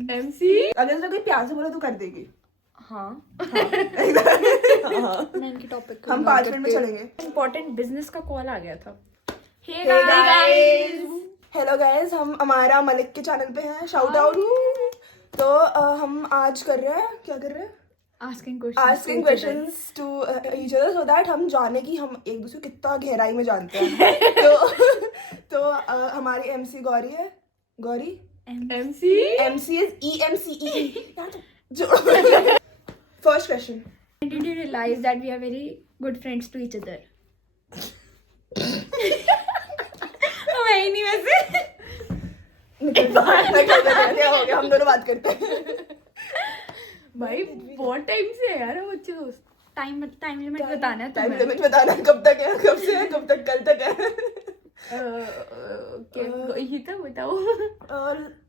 MC अगर तो कोई प्यार से बोला तो कर देगी। हाँ मैं इनके टॉपिक हम 5 मिनट में चलेंगे। इम्पोर्टेंट बिजनेस का कॉल आ गया था। Hey guys, हेलो गाइस, हम अमारा मलिक के चैनल पे हैं, शाउट आउट। तो हम आज कर रहे हैं, क्या कर रहे हैं? Asking questions to each other, so that हम जाने की हम एक दूसरे को कितना गहराई में जानते हैं। तो हमारी एमसी गौरी है। Gauri MC is EMCE। First question, Did you realize that we are very good friends to each other? मैं ही नहीं वैसे। क्या हो गया, हम दोनों बात करते हैं। भाई बहुत टाइम से है यार हम अच्छे दोस्त। टाइम लिमिट बताना है टाइम तुम्हें। लिमिट बताना कब तक है, कब से है, कब तक, कल तक है। ये तो बताओ। और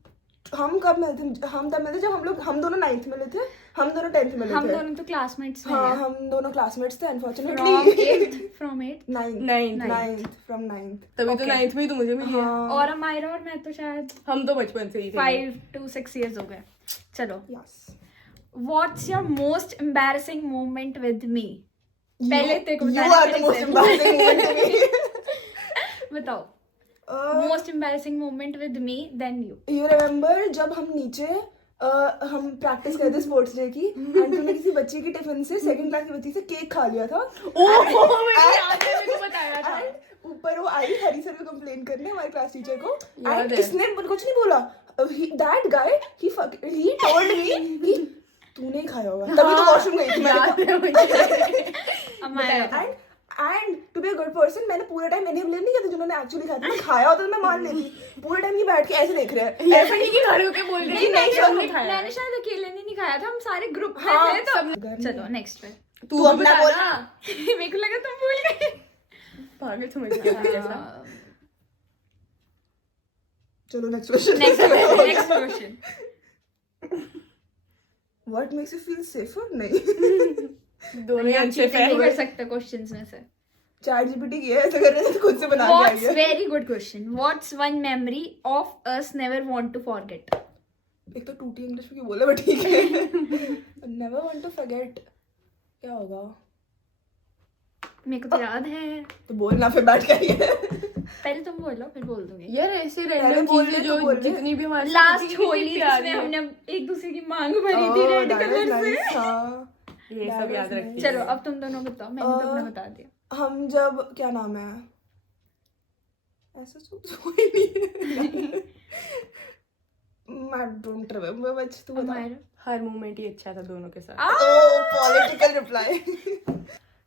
हम कब मिलते थे? हम तब मिलते जब हम दोनों 9th में थे, हम दोनों 10th में थे। हम दोनों तो क्लासमेट्स हैं। हाँ, हम दोनों क्लासमेट्स थे From unfortunately. 8th 9th from 9th। तभी तो Okay. 9th में ही तो मुझे मिली है। हाँ, और अमायरा और मैं तो शायद हम तो बचपन से ही थे। 5 to 6 years हो गए। चलो, yes. What's your most embarrassing moment with me? You- पहले तेरे को you बताना are the कैसे? most embarrassing moment to me. बताओ। Uh, Most embarrassing moment with me, then you. you remember जब हम नीचे हम प्रैक्टिस करते स्पोर्ट्स डे की, एंड तूने किसी बच्ची की टिफिन से, सेकंड क्लास की बच्ची से केक खा लिया था। मेरे को बताया था। And ऊपर वो आई हरी सर को कंप्लेन करने हमारे क्लास टीचर को, याद एंड है। इसने कुछ नहीं बोला। That guy he told me तूने ही खाया होगा, तभी तो वॉशरूम गई थी याद मैंने। है मुझे। Amaira. And to be a good person, मैंने पूरे टाइम मैंने ब्लेम नहीं किया था जिन्होंने एक्चुअली खाया था। मैं खाया होता तो मैं मान लेती। पूरे टाइम ये बैठ के ऐसे देख रहे हैं, ऐसा नहीं कि घर होके बोल रही नहीं, नहीं मैंने नहीं खाया। मैंने शायद अकेले ने नहीं खाया था, हम सारे ग्रुप में हाँ, थे तो। सब- चलो नेक्स्ट पे। तू अपना बोला। मेरे को लगा तुम भूल गए। पागल समझ गया जैसा। चलो next question. Next question. What makes you feel safer? नहीं, दोनों ही अच्छे नहीं कर फैन। सकते क्वेश्चंस में से। चैट जीपीटी की है, ऐसा कर रहे थे तो खुद से बना के What's आइए। very good question. What's one memory of us never want to forget? एक तो टूटी इंग्लिश में क्यों बोला, बट ठीक है। नेवर वांट टू फॉरगेट, क्या होगा? मेरे को तो याद है। तो बोलना फिर बैठ के। पहले तुम बोलो फिर बोल दूंगी। यार ऐसे पहले रैंडम बोल चीजें ले जो तो बोल ले। जितनी भी हमारे लास्ट होली जिसमें हमने एक दूसरे की मांग भरी थी रेड कलर से। ये सब याद रखिए। चलो अब तुम दोनों बताओ, मैंने तो अपना बता दिया। हम जब, क्या नाम है, ऐसा सोच ही नहीं। I don't remember much, तू बता। अमायरा। हर मोमेंट ही अच्छा था दोनों के साथ। Political reply.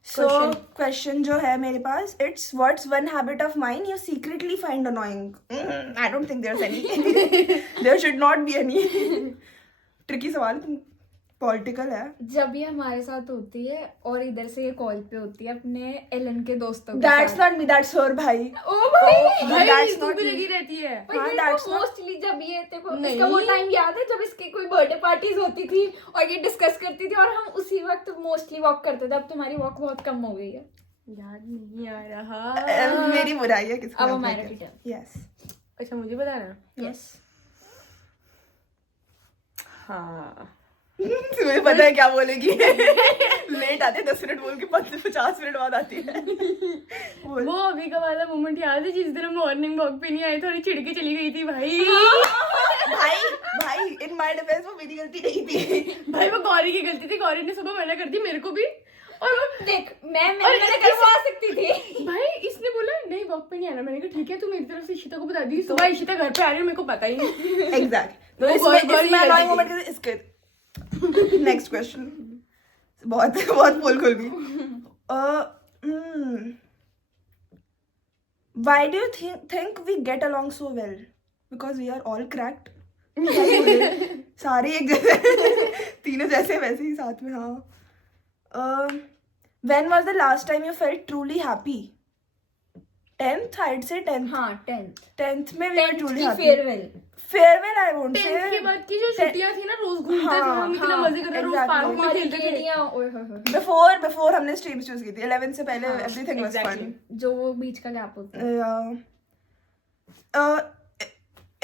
सो क्वेश्चन जो है मेरे पास, it's what's one habit of mine you secretly find annoying? I don't think there is any, there should not be any. Tricky सवाल, पॉलिटिकल है। जब ये हमारे साथ होती है और इधर से ये कॉल पे होती है अपने एलन के दोस्तों के दैट्स साथ। नॉट मी, दैट्स हर भाई। ओ भाई। भाई that's तू not भी me. लगी रहती है। पर हाँ, ये that's तो not- मोस्टली जब ये देखो नहीं। इसका वो टाइम याद है जब इसकी कोई बर्थडे पार्टीज होती थी और ये डिस्कस करती थी और हम उसी वक्त मोस्टली वॉक करते थे। अब तुम्हारी वॉक बहुत कम हो गई है। याद नहीं आ रहा। मेरी बुराई है किसको? अब हमारा रिटर्न। यस, अच्छा मुझे बताना। यस। हाँ तुम्हें पता है क्या बोलेगी? लेट आते 10 मिनट बोल के 50 मिनट बाद आती है। वो अभी का वाला मोमेंट याद है जिस दिन हम मॉर्निंग वॉक पे नहीं आए, थोड़ी चिढ़ के चली गई थी भाई। भाई इन माय डिफेंस वो मेरी गलती नहीं थी। भाई वो गौरी की गलती थी, गौरी ने सुबह मना कर दी मेरे को भी। और देख मैंने करवा सकती थी। भाई इसने बोला नहीं वॉक पे नहीं आना। मैंने कहा ठीक है, तू मेरी तरफ से इशिता को बता दी। सुबह इशिता घर पे आ रही है, मेरे को पता ही नहीं। एग्जैक्ट। तो इसमें गौरी इसमें गलती annoying थी। moment कैसे? इसके नेक्स्ट क्वेश्चन बहुत बहुत पोल खोल गई। Why do you think we get along so well? Because we are all cracked. सारे एक जैसे, तीनों जैसे वैसे ही साथ में। हाँ। When was the last time you felt truly happy? 10th, I'd say 10th. हाँ 10th। 10th में we were truly happy. Farewell. Farewell, I won't say. 10th के बाद की जो छुट्टियां थी ना, रोज घूमते थे हाँ, हम, इतना हाँ, मजे करते थे, रोज exactly. पार्क में खेलते थे। गेड़ियाँ, ओए होए होए। Before हमने streams choose की थी। 11 से पहले हाँ, everything was exactly. fun. जो वो बीच का गैप होता है।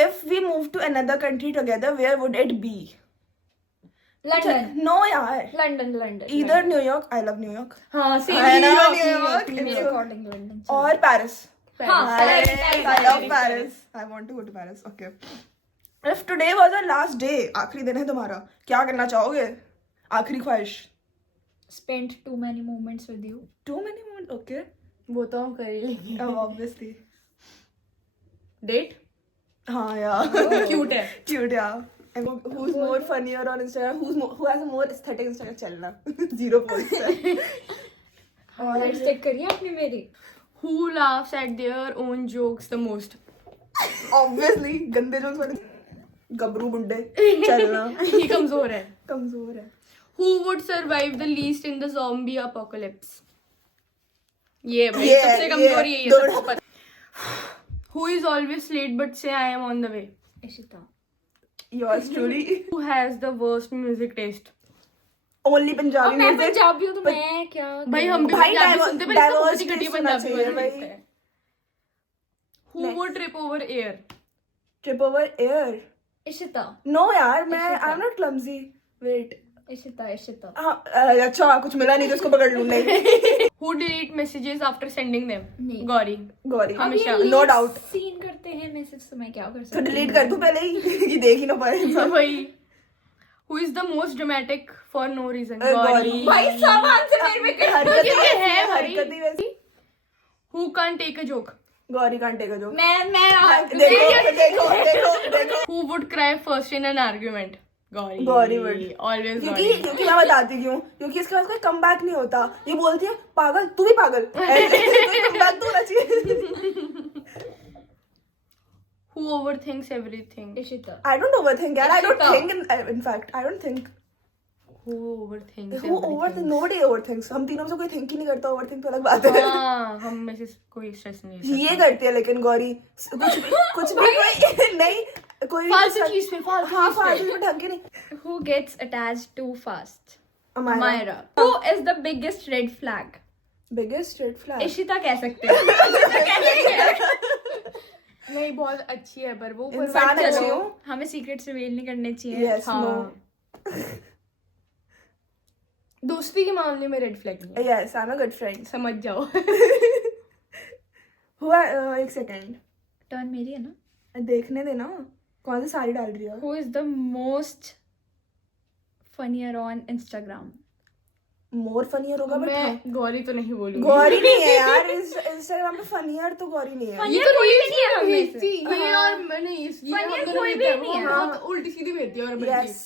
if we move to another country together, where would it be? London No यार. London London Either New York. I love New York. हाँ I same know New York. मेरे It's- according London Or Paris. हाँ Paris. Paris, I love Paris. I want to go to Paris. Okay. If today was our last day, आखिरी दिन है तुम्हारा, क्या करना चाहोगे? आखिरी ख्वाहिश. spent too many moments with you. Too many moments. Okay. वो तो हम कर ही लेंगे. Oh, obviously. डेट हाँ यार. क्यूट है. Cute यार. And who's more funnier on Instagram? Who has a more aesthetic Instagram? चलना. 0 points. और चेक करिए आपने मेरी. Who laughs at their own jokes the most? Obviously गंदे जोक्स वाले गबरू बुड्ढे. चलना. ये कमजोर है. कमजोर है. Who would survive the least in the zombie apocalypse? ये भाई ये- सबसे कमजोर ये यही है दो- सबको पता. Who is always late but say I am on the way? Ishita. Yours truly. Who has the worst music taste? Only अब पंजाबी मैं music. पंजाबी हूँ तो मैं क्या भाई हम भी भाई पंजाबी diver- सुनते हैं पर इसका बहुत ही diversity घटिया सुनना पंजाबी चाहिए वाला भाई. लगता है. Who Next. would trip over air? Trip over air. Ishita. No यार मैं Ishita. I'm not clumsy. Wait. Ishita Ishita. हाँ अच्छा कुछ मिला नहीं तो उसको पकड़ लूँ. नहीं. Who delete messages after sending them? नहीं. गौरी. गौरी. हमेशा. No doubt. सीन करते हैं मैसेज तो मैं क्या कर तो सकती डिलीट कर दूँ पहले ही कि देख ही ना पाए इंसान. वही. Who is the most dramatic for no reason? Gauri. भाई सब आंसर मेरे में कर. हरकत ये ही है है भाई. हरकत ही वैसी. Who can't take a joke? Gauri can't take a joke. मैं देखो. Who would cry first in an argument? Gauri. Gauri would. Always क्योंकि गौरी. क्योंकि मैं बताती क्यों. क्योंकि इसके पास कोई कम बैक नहीं होता. ये बोलती है पागल तू भी पागल. कोई कम बैक तो होना चाहिए. Who overthinks everything? Ishita. I don't overthink यार. I don't Ishita. think in fact I don't think. Who overthinks Who overthink? Nobody overthinks. हम तीनों में से कोई think ही नहीं करता. Overthink तो अलग बात है. हाँ हम में से कोई स्ट्रेस नहीं ये करती है लेकिन गौरी कुछ भी कोई नहीं कोई फालतू चीज पे फालतू हाँ चीज पे. फालतू में ढंग के नहीं. Who gets attached too fast? Amira. Amira. Who is the biggest red flag? Biggest red flag. Ishita कह सकते हैं. नहीं बहुत अच्छी है पर वो इंसान पर अच्छी चलो. हो. हमें सीक्रेट रिवील नहीं करने चाहिए. Yes, no. हाँ. दोस्ती के मामले में रेड फ्लैग नहीं है. Yes, I'm a good friend. समझ जाओ. हुआ एक सेकंड टर्न मेरी है ना. देखने देना कौन सी साड़ी डाल रही है. Who is the most funnier on Instagram? More funnier होगा बट मैं गौरी तो नहीं बोलूंगी. गौरी नहीं है यार. इंस्टाग्राम पे फनियर तो गौरी नहीं है. ये कोई भी नहीं है हम में से. भेजती ये और मैं नहीं ये Funny हम दोनों कोई भेजते हैं. भी नहीं वो है. बहुत उल्टी सीधी भेजती है और बल्कि. Yes.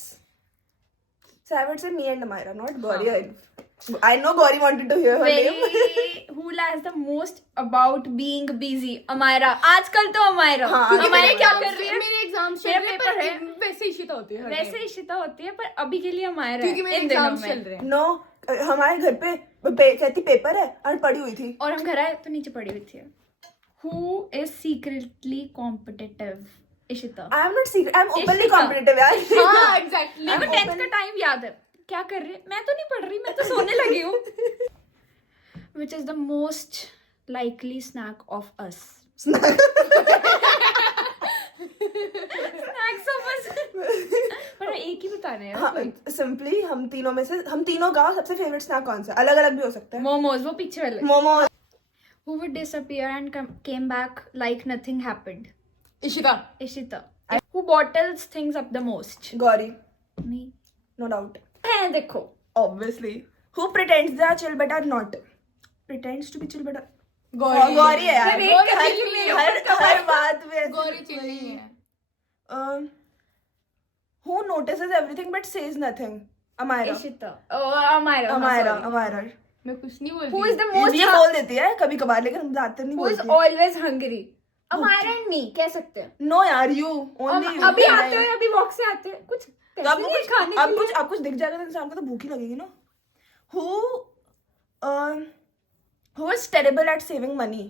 So I would say me and Amira, not Gauri. I know Gauri wanted to hear her name. Who lies the most about being busy? Amira. आजकल तो Amira. हाँ, क्योंकि आजकल Amira क्या exams- कर रही है? मेरे एग्जाम चल मेरा रहे हैं पेपर पर है. वैसे इशिता होती है हर वैसे time. इशिता होती है पर अभी के लिए Amira क्योंकि है मेरे इन दिनों एग्जाम चल में. रहे हैं. No, हमारे घर पे कहती पेपर है और पढ़ी हुई थी. और हम घर आए तो नीचे पड़ी हुई थी. Who is secretly competitive? Ishita. I am not secret. I am openly Ishita. competitive यार. हाँ एग्जैक्टली. मेरे को 10th का टाइम याद है. क्या कर रही है? मैं तो नहीं पढ़ रही. मैं तो सोने लगी हूँ. Which is the most likely snack of us? Snacks of us. पर एक ही बता रहे हैं. हाँ, simply हम तीनों का सबसे फेवरेट स्नैक कौन सा. अलग अलग भी हो सकता है. मोमोज वो पीछे वाले. Momo. Who would disappear and came back like nothing happened? Ishita. Ishita. Who bottles things up the most? Gauri. Me. No doubt. है देखो. Obviously. Who pretends they are chill but are not? Pretends to be chill but are. Gauri. Gauri है यार. गौरी हर बात में. Gauri chill नहीं है. Who notices everything but says nothing? Amira. Ishita. Oh, Amira. Amira. मैं कुछ नहीं बोलती. Who is the most? ये बोल देती है कभी कभार लेकिन ज्यादातर नहीं Who is बोलती. always hungry? Amira and me कह सकते हैं. No यार you. Only you. अभी आते हैं अभी वॉक से आते हैं कुछ. तो आपको पैसे कुछ खाने के लिए. आप कुछ दिख जाएगा तो इंसान को तो भूख ही लगेगी ना. Who is terrible at saving money?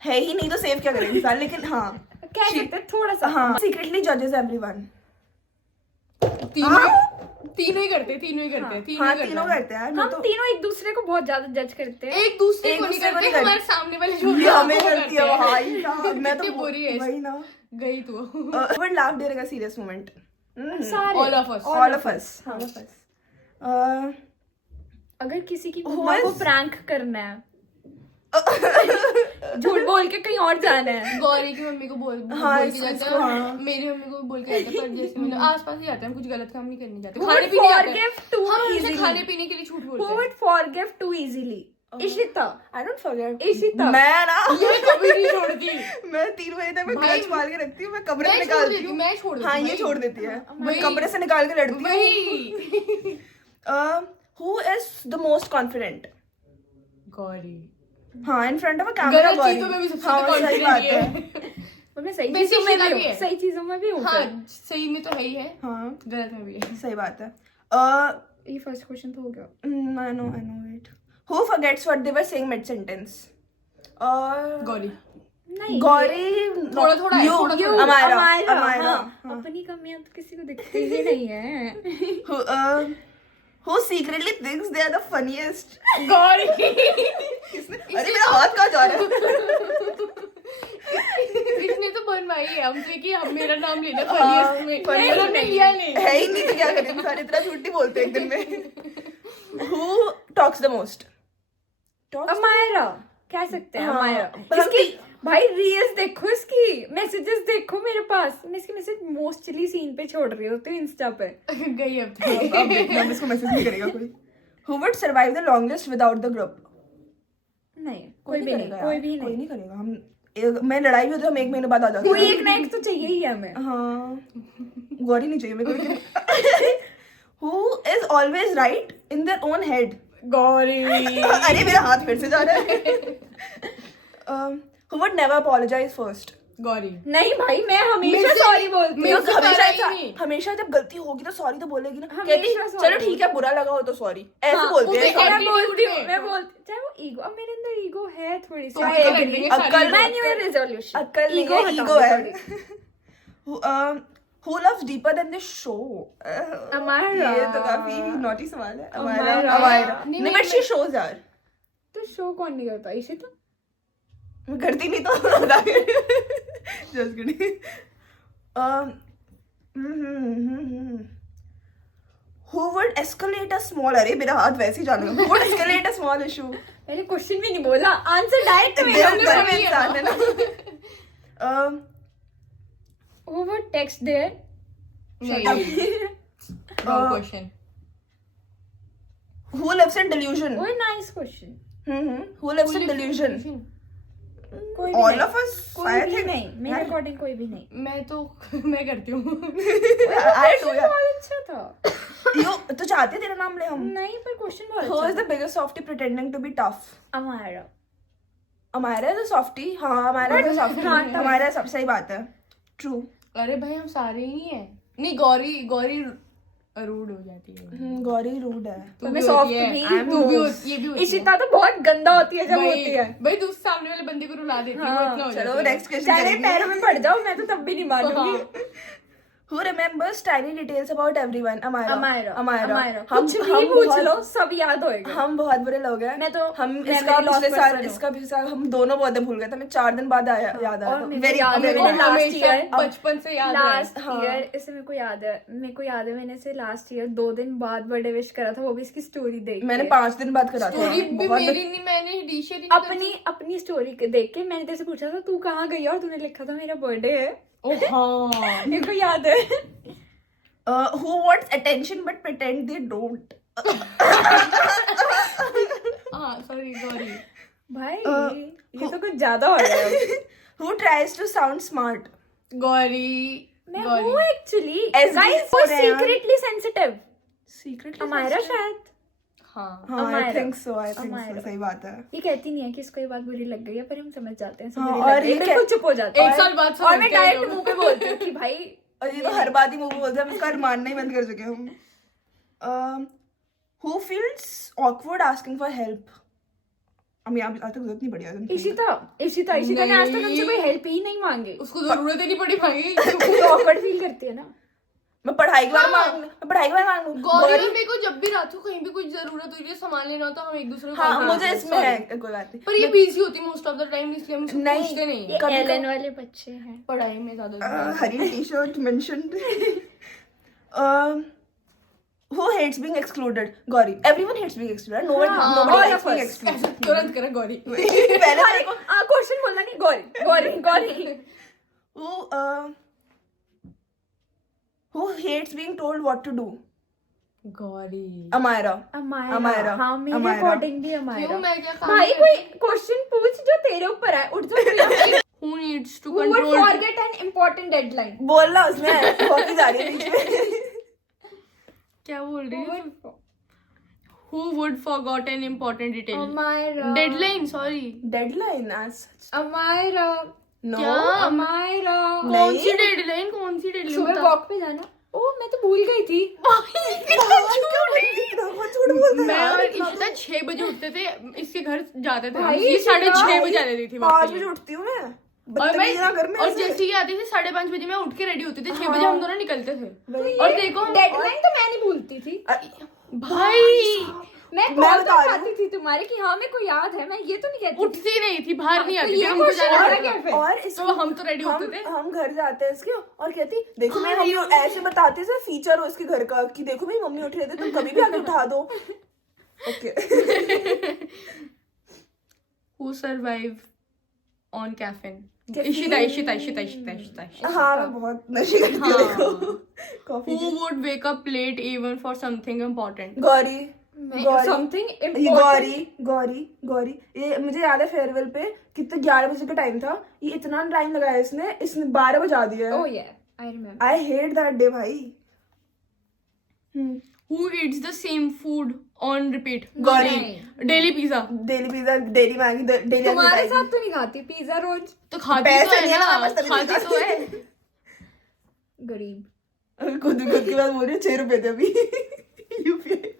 है ही नहीं तो सेव क्या करेगा इंसान. लेकिन हाँ कह सकते हैं थोड़ा सा. हाँ secretly judges everyone. तीनों तीनों ही करते हैं हाँ तीनों करते हैं यार। मैं हम तो तीनों एक दूसरे को बहुत ज्यादा जज करते हैं। एक दूसरे एक को नहीं दूसरे को करते, नहीं हमारे सामने वाले जो ये हमें वो करती है करते हैं। भाई साहब, मैं तो कितनी बुरी है। वही ना। गई तू। Would laugh during a serious moment. सारे All of us. All of us. हाँ। All of us. Uh, अगर किसी की Who मम्मा को is- प्रैंक करना है, झूठ बोल के कहीं और जाना है, गौरी की मम्मी को बोल हाँ, बोल के जाते इसको, हाँ। हैं, मेरी मम्मी को भी बोल के जाते हैं, पर जैसे मतलब आसपास ही जाते हैं, हम कुछ गलत काम नहीं करने जाते, Who खाने would पीने जाते forgive हैं, too हम हमेशा easily? खाने पीने के लिए झूठ who बोलते हैं। would forgive too easily? Ishita. I don't forget. Ishita. मैं ना ये कभी नहीं छोड़ती। मैं 3 बजे तक मैं भाई, ग्रज पाल के रखती हूँ, मैं कमरे से मैं छोड़ निकालती देती हूँ, हूँ। मैं छोड़ देती हाँ हूँ, ये वही। छोड़ देती है, मैं वही। कमरे से निकाल के लड़ती हूँ। वही। Who is the most confident? Gauri. हाँ in front of a camera. गलत चीजों में भी सबसे हाँ ज्यादा सही बात confident है। और मैं सही वैसे चीजों में इशिता भी भी हूँ, है। सही चीजों में भी हूँ। हाँ फिर। सही में तो है ही है, हाँ गलत में भी है। सही बात है। ये फर्स्ट क्वेश्चन तो हो गया। I know it. Who forgets what they were saying mid sentence? Gauri. नहीं, गौरी थोड़ा थोड़ा है, you, थोड़ा you, थोड़ा। अमायरा, हाँ, हाँ। अपनी कमियां तो किसी को दिखती ही नहीं है। Who secretly thinks they are the funniest? Gauri. अरे मेरा हाथ कहाँ जा रहा है? इसने तो बनवाई है हमसे कि हम मेरा नाम लेना हाँ, funniest में, funniest मेरा हमने लिया नहीं। है ही नहीं तो क्या करें, सारे इतना झूठ नहीं बोलते एक दिन में। Who talks the most? Amayra कह सकते हैं। हाँ, अमायरा हम इसकी भाई रील्स देखो, इसकी मैसेजेस देखो मेरे पास। मैं इसके मैसेज मोस्टली सीन पे छोड़ रही होती हूँ इंस्टा पे। गई अब तो। अब देखना, अब इसको मैसेज नहीं करेगा कोई। Who would survive the longest without the group? नहीं, कोई भी नहीं, कोई भी कोई नहीं। नहीं करेगा। हम मैं लड़ाई भी होती है, हम 1 महीने बाद आ जाते कोई हैं। एक ना एक तो चाहिए ही हमें। हाँ गौरी नहीं चाहिए मेरे को। Who is always right in their own head? Gauri. अरे मेरा हाथ फिर से जा रहा है। Who would never apologize first? Gauri. नहीं भाई, मैं हमेशा मेरे से- सॉरी बोलती मेरे हूँ। से हमेशा करा ही ऐसा- नहीं। हमेशा जब गलती होगी तो सॉरी तो बोलेगी ना। हमेशा कहती sorry चलो ठीक है, बुरा लगा हो तो सॉरी, ऐसे हाँ, बोलते उसे हैं। attitude मैं बोलती हूँ, में। मैं बोलती, चाहे वो ईगो, अब मेरे अंदर ईगो है थोड़ी सी। तो I क्या agree। करेंगे अक्कल सारी मैं लोग? न्यू ईयर रेजोल्यूशन, अक्कल नहीं है, ईगो है। Who loves deeper than this show? Amayra. ये तो काफी नॉटी सवाल है। अमायरा। अमायरा नहीं, नहीं, मैं- but she shows यार। तो शो कौन नहीं करता? इशिता। मैं करती नहीं तो just kidding. Who would escalate a small, अरे मेरा हाथ वैसे ही जाने लगा। Who would escalate a small issue? पहले क्वेश्चन भी नहीं बोला, आंसर डायरेक्ट में देव बोला। कर्म इंसान है ना। Who would text their नहीं। Wrong question. Who lives in delusion? वो nice question. Who lives in delusion? कोई भी All नहीं। of us, कोई I भी think. नहीं, मेरे अकॉर्डिंग कोई भी नहीं। मैं तो मैं करती हूँ। I do यार। बहुत अच्छा था। You तो चाहते हैं तेरा नाम ले हम? नहीं, पर क्वेश्चन बहुत Who is अच्छा the biggest softie pretending to be tough? था। अमायरा। हमारा तो सॉफ्टी, हाँ हमारा तो सॉफ्टी, हाँ, हमारा सब सही बात है। ट्रू। अरे भाई हम सारे ही नहीं है। नहीं गौरी, गौरी रूड हो जाती है। गौरी रूड है। तू मैं भी soft होती है। भी तू भी हूँ। होती- ये भी होती है। इशिता तो बहुत गंदा होती है जब भाई- होती है। भाई तू सामने वाले बंदे को रुला देती है, वो हाँ, इतना हो चलो जाती है। नेक्स्ट क्वेश्चन चाहे पैरों में पड़ जाओ, मैं तो तब भी नहीं मानूंगी। Who remembers tiny details about everyone? Amayra. Amayra. Amayra. Amayra. हम कुछ भी हम पूछ बहुत- लो, सब याद होएगा। हम बहुत बुरे लोग हैं। मैं तो हम memory इसका loss पिछले साल, person हूँ। इसका पिछले साल हम दोनों बहुत भूल गए थे। हमें 4 दिन बाद याद आया। और मेरे को Very- याद है, very मेरे nice. last हमेशा year- बचपन से याद है। लास्ट हाँ। ईयर इसे मेरे को याद है, मैंने इसे लास्ट ईयर 2 दिन बाद बर्थडे विश करा था, वो भी इसकी स्टोरी देख मैंने के। 5 दिन बाद करा था। स्टोरी भी बहुत- मेरी नहीं, मैंने डी-शेयर ही नहीं अपनी स्टोरी देख के मैंने तेरे से पूछा था तू कहाँ गई और तूने लिखा था मेरा बर्थडे है। करी। ओ हाँ। मेरे को याद है। Who wants attention but pretend they don't? हाँ सॉरी गौरी। भाई ये तो कुछ ज्यादा हो रहा है। Who tries to sound smart? Gauri. मैं गौरी। हूँ एक्चुअली SDs गाइस, वो हो रहे हैं यार। Secretly sensitive. Secretly हमारा sensitive? शायद हाँ। हाँ, I Amayra. think so, I think so, Amayra. सही बात है। ये कहती नहीं है कि इसको ये बात बुरी लग गई है, पर हम समझ जाते हैं, सब हाँ, बुरी और लग गई है, ये बिल्कुल चुप हो जाते हैं। एक साल बाद और मैं समझते हैं डायरेक्ट लोग। मुंह पे बोलती हूँ कि भाई और ये तो हर बात ही मुंह पे बोलते हैं, हम इसका मानना ही बंद कर चुके हैं हम। Who feels awkward asking for help? हम यहाँ आज तक जरूरत नहीं पड़ी है। इशिता ने आज तक हमसे नहीं। कोई हेल्प ही नहीं मांगी। उसको जरूरत ही नहीं पड़ी भाई। तो ऑकवर्ड फील करती है ना। मैं पढ़ाई के बारे में मांगू गौरी और मेरे को जब भी रात को कहीं भी कुछ जरूरत हुई है सामान लेना होता है, हम एक दूसरे को हाँ call मुझे करते हैं, इसमें sorry। है कोई बात नहीं, पर ये बिजी होती मोस्ट ऑफ द टाइम, इसलिए हम इसको नहीं, पूछते नहीं ये है। कभी एलन वाले बच्चे हैं। पढ़ाई में ज्यादा हरी T shirt mentioned. Who hates being excluded? Gauri. Everyone hates being excluded. Nobody all likes of being us. excluded. तुरंत करा गौरी। पहले क्वेश्चन बोलना नहीं, Gauri who hates being told what to do? Gauri Amira. Amayra. हाँ, मेरे अमायरा। अकॉर्डिंग भी क्यों अमायरा। मैं क्या काम भाई करती कोई क्वेश्चन पूछ जो तेरे ऊपर है, उठ जा। Who needs to Who would control? forget an important deadline? बोलना उसने हॉकी जा रही है बीच में. क्या बोल रही है? Who would forgot an important detail? Amayra. Deadline, sorry. Deadline as such. Amayra. No. क्या? अमायरा। कौन सी डेडलाइन? कौन सी डेडलाइन? सुबह वॉक पे जाना। ओ मैं तो भूल गई थी। झूठ बोलता मैं है और यार. इशिता 6 बजे उठते थे, इसके घर जाते थे। भाई, ये 6:30 भाई, बजे आ जाती थी। 5 बजे उठती हूँ मैं. और मैं बदतमीजी ना कर मेरे और से. जैसे ही आती थी 5:30 बजे मैं उठ के रेडी होती थी। 6 बजे हाँ. हम दोनों निकलते थे। वही. और देखो डेडलाइन तो मैं नहीं भूलती थी। भाई मैं मैं कॉल बता तो रही खाती थी तुम्हारे कि हाँ मेरे को याद है, मैं ये तो नहीं कहती। उठती नहीं थी, बाहर नहीं तो आती थी, ये हमको क्वेश्चन जाना आ था। गया फिर। और तो हम तो रेडी होते थे। हम घर जाते हैं इसके और कहती देखो मैं हम ऐसे बताते थे फीचर हो इसके घर का कि देखो मेरी मम्मी उठ रहे थे तुम कभी भी आके उठा दो. Okay. Who survive on caffeine? Caffeine. Ishita. हाँ मैं बहुत नशे करती हूँ देखो. Coffee. Who would wake up late even for something important? Gauri. Gauri. Something ये गौरी ये मुझे याद है फेयरवेल पे कितना 11 बजे का टाइम था, ये इतना टाइम लगाया इसने 12 बजा दिया. ओह या I remember. I hate that day भाई. Who eats the same food on repeat? Gauri. Daily pizza. Daily pizza daily Maggi daily. तुम्हारे साथ तो नहीं खाती पिज्जा रोज। तो खाती तो पैसे है नहीं है ना, ना, बस तभी खाती तो है। गरीब। खुद की बात बोल रही है. 6 रुपए थे अभी. UPI.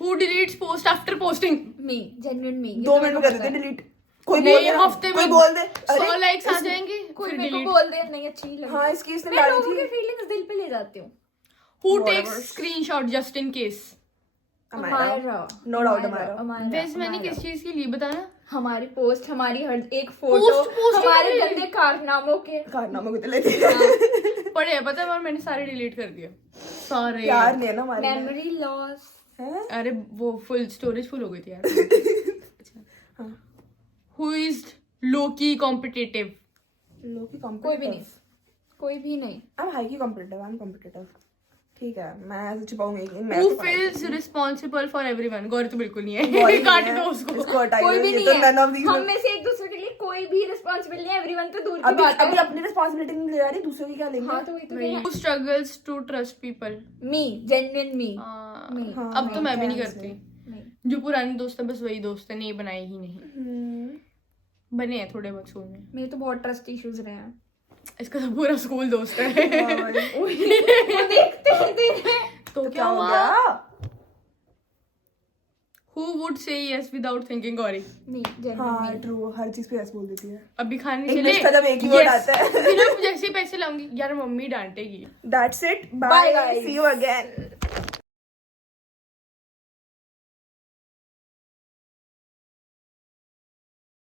Who deletes post after posting? Me, genuine me. 2 minute में कर देते डिलीट. कोई नहीं, बोल दे ना, हफ्ते कोई में बोल दे 100 लाइक्स आ जाएंगे कोई फिर मेरे को delete. बोल दे नहीं अच्छी नहीं लगी। हाँ इसकी इसने मैं डाली लोगों की थी. फीलिंग्स दिल पे ले जाती हूँ। Who Whatever. takes screenshot just in case? Amayra. No doubt Amayra. वैसे मैंने किस चीज के लिए बताया? हमारी पोस्ट, हमारी हर एक फोटो, पोस्ट हमारे ही गंदे कारनामों के। कारनामा को तो लेते. पढ़े पता है, और मैंने सारे डिलीट कर दिए सारे। प्यार नहीं है ना हमारे में. Memory loss. हैं? अरे वो फुल स्टोरेज फुल हो गई थी यार। Who is low key competitive? लोग की कोई भी नहीं, कोई भी नहीं। I'm highly competitive. I'm competitive. ठीक है मैं ऐसे छुपाऊंगी कि मैं Who तो पढ़ाई feels responsible for everyone? Gauri तो बिल्कुल नहीं गौरी है। काट नहीं दो है. उसको। इसको हटाइए. कोई भी ये नहीं तो है। none of these हम में- में से एक दूसरे के लिए कोई भी रिस्पॉन्सिबल नहीं है। एवरीवन तो दूर की अभी बात अभी है। अपनी रिस्पॉन्सिबिलिटी नहीं ले जा रही, दूसरों की क्या लेंगे. हाँ तो वही तो Who है। struggles to trust people? Me, genuine me. नहीं। हाँ, अब तो मैं भी नहीं कैसे? करती। नहीं। जो पुराने दोस्त है बस वही दोस्त है, नहीं बनाए ही नहीं। हम्म. बने हैं थोड़े बहुत स्कूल में। मेरे तो बहुत ट्रस्ट इश्यूज रहे हैं। इसका तो पूरा स्कूल दोस्त है। हाँ भाई. वो देखते ही दिन है। तो तो क्या हो हुआ? गया? Who would say yes without thinking? Gauri. Me, genuine हाँ मी। ट्रू. हर चीज पे ऐसे बोल देती है. अभी खाने English चले खत्म एक ही word आता है. सिर्फ जैसे ही पैसे लाऊंगी यार mummy डांटेगी। That's it. Bye, Bye guys. guys. See you again.